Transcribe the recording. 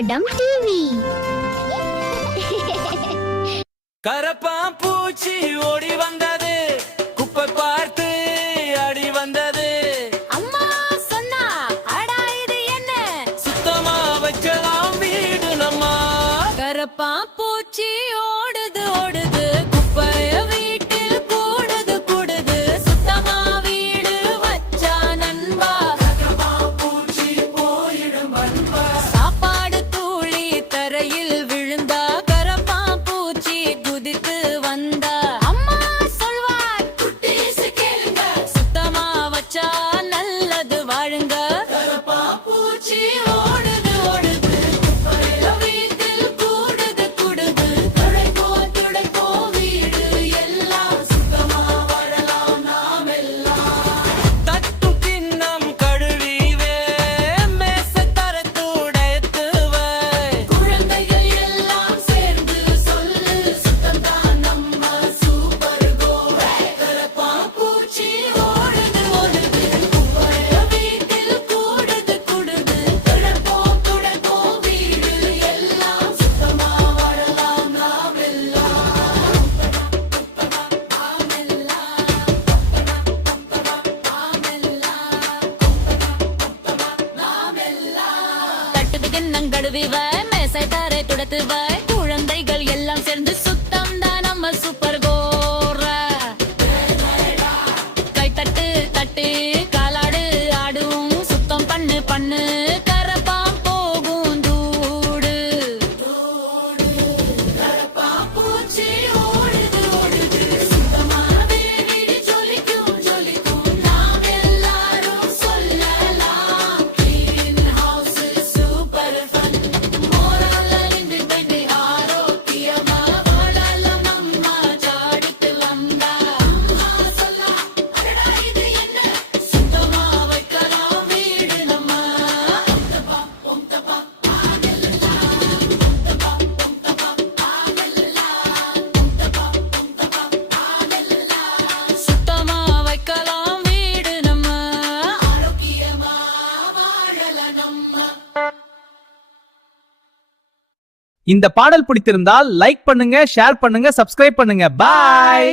படம் டிவி. கரப்பான் பூச்சி ஓடி வந்தது, குப்பை பார்த்து அடி வந்தது. அம்மா சொன்னா அடா இது என்ன, சுத்தமா வைக்கலாம் வீடு நம்மா. கரப்பான் பூச்சி ஓடுது ஓடுது, குப்பைய வீட்டில் கூடுது கூடுது, சுத்தமா வீடு வச்சா நண்பா. கரப்பான் பூச்சி போயிடும் பண்பா. சாப்பாடு தூளி தரையில் விழுந்தா கரப்பான் பூச்சி குதித்து வந்தா. அம்மா சொல்வார் குட்டீஸ் கேளுங்க, சுத்தமா வச்சா நல்லது வாழுங்க. கரப்பான் பூச்சி ஓடுது ஓடுது, குப்பைய வீட்டில் கூடுது கூடுது, துடைப்போ வீடு எல்லாம் சுத்தமா வாழலாம் நாம் எல்லாம். தட்டும் கிண்ணம் கழுவிவே, மேசை தரை துடைத்துவே. குழந்தைகள் எல்லாம் சேர்ந்து சொல்லு, சுத்தம்தான் நம்ம சூப்பர் கோல். கரப்பான் பூச்சி ஓடுது ஓடுது, குப்பைய வீட்டில் கூடுது கூடுது, துடைப்போ வீடு எல்லாம் சுத்தமா வாழலாம் நாம் தட்டுது கிண்ணம் கழுவிவ, மேசை தரை துடைத்துவ, குழந்தைகள் எல்லாம் சேர்ந்து சுத்தம் தான் நம்ம சூப்பர் கோர. கை தட்டு தட்டு காலாடு ஆடும், சுத்தம் பண்ணு பண்ணு, கரப்பான் போகும் தூடு. பூச்சி ஓடுது ஓடுது, சுத்தமாவே வீடு ஜொலிக்கும் ஜொலிக்கும், நாம் எல்லாரும் சொல்லலாம். கிளீன் ஹவுஸ் சூப்பர் ஃபன், மோரல்ல நின்று போயிட்டு ஆரோக்கியமா வாழலாம் நம்ம சாடிட்டு வந்தா. அம்மா சொல்லா அடடா இது என்ன, சுத்தமா வைக்கலாம் வீடு நம்ம. ஒம்தப்பா ஒம்தப்பா சுத்தமா வைக்கலாம் வீடு நம்ம. ஆரோக்கியமா வாழலாம் நம்ம. இந்த பாடல் பிடித்திருந்தால் லைக் பண்ணுங்க, ஷேர் பண்ணுங்க, சப்ஸ்கிரைப் பண்ணுங்க. பாய்.